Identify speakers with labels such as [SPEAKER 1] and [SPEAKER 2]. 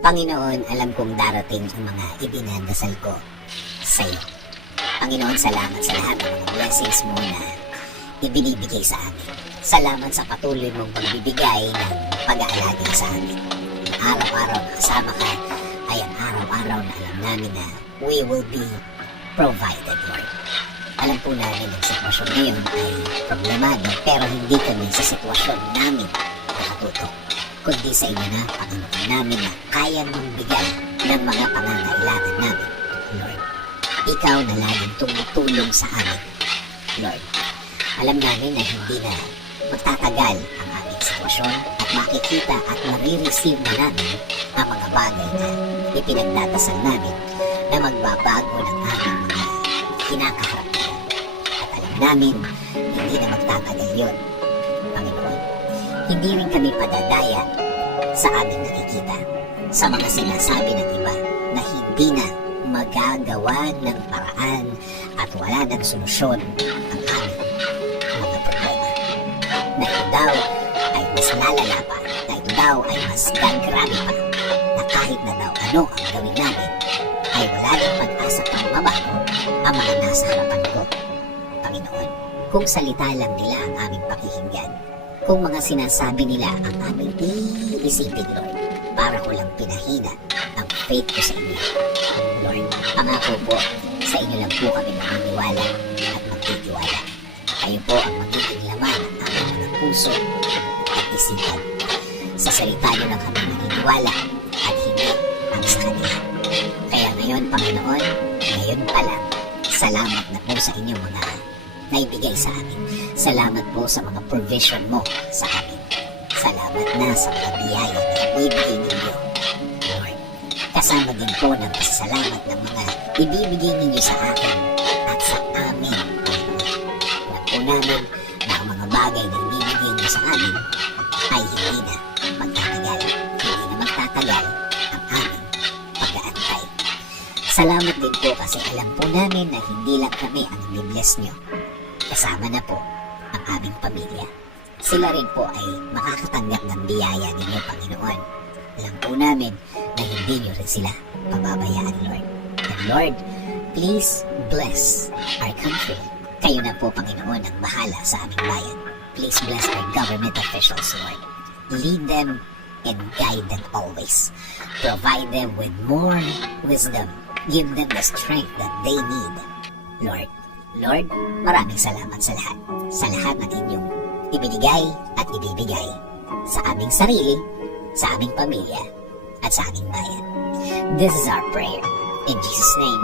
[SPEAKER 1] Panginoon, alam kong darating ang mga ibinadasal ko sa iyo. Panginoon, salamat sa lahat ng mga blessings mo na ibinibigay sa amin. Salamat sa patuloy mong pagbibigay ng pag-aalaga sa amin. Araw-araw na kasama ka ay ang araw-araw na alam namin na we will be provided, Lord. Alam po namin ang sitwasyon ngayon ay problemado pero hindi kami sa sitwasyon namin nakatutok kundi sa inyo na Panginoon namin na kaya mong bigay ng mga pangangailangan namin, Lord. Ikaw na laging tumutulong sa amin, Lord. Alam namin na hindi na magtatagal ang aming sitwasyon at makikita at marireceive na namin ang mga bagay na ipinagdadasal namin na magbabago ng aming mga kinakaharap. At alam namin, hindi na magtatagal yun, Panginoon. Hindi rin kami padadaya sa aming nakikita sa mga sinasabi ng iba na hindi na magagawa ng paraan at wala ng solusyon ang aming mga problema. Na daw ay mas lalala pa, na ito daw ay mas gagrabe pa, na kahit na daw ano ang gawin namin, ay wala ng pag-asa pang mabago ang mga nasa harapan ko. Panginoon, kung salita lang nila ang aming pakikinggan, kung mga sinasabi nila ang aming iisipin, Lord, para ko lang pinahina ang faith ko sa inyo. Lord, pangako po, sa inyo lang po kami maniniwala at magtitiwala. Kayo po ang magiging laman ng aming mga puso at isipan. Sa salita niyo lang kami maniniwala at hindi ang sa kanila. Kaya ngayon, Panginoon, ngayon pa lang, salamat na po sa inyong mga naibigay sa amin. Salamat po sa mga provision mo sa amin. Salamat na sa mga biyaya na ibibigay ninyo, Lord. Kasama din po ng pasalamat ng mga ibibigay ninyo sa akin at sa amin, Panginoon. Alam po namin na ang mga bagay na ibibigay niyo sa amin ay hindi na magtatagal. Hindi na magtatagal ang aming pag-aantay. Salamat din po kasi alam po namin na hindi lang kami ang i-bless nyo. Kasama na po ang aming pamilya. Sila rin po ay makakatanggap ng biyaya ninyo, Panginoon. Alam po namin na hindi nyo rin sila pababayaan, Lord. And Lord, please bless our country. Kayo na po, Panginoon, ang bahala sa aming bayan. Please bless our government officials, Lord. Lead them and guide them always. Provide them with more wisdom. Give them the strength that they need. Lord, Lord, maraming salamat sa lahat. Sa lahat ng inyong ibinigay at ibibigay sa aming sarili, sa aming pamilya, at sa aming bayan. This is our prayer. In Jesus' name,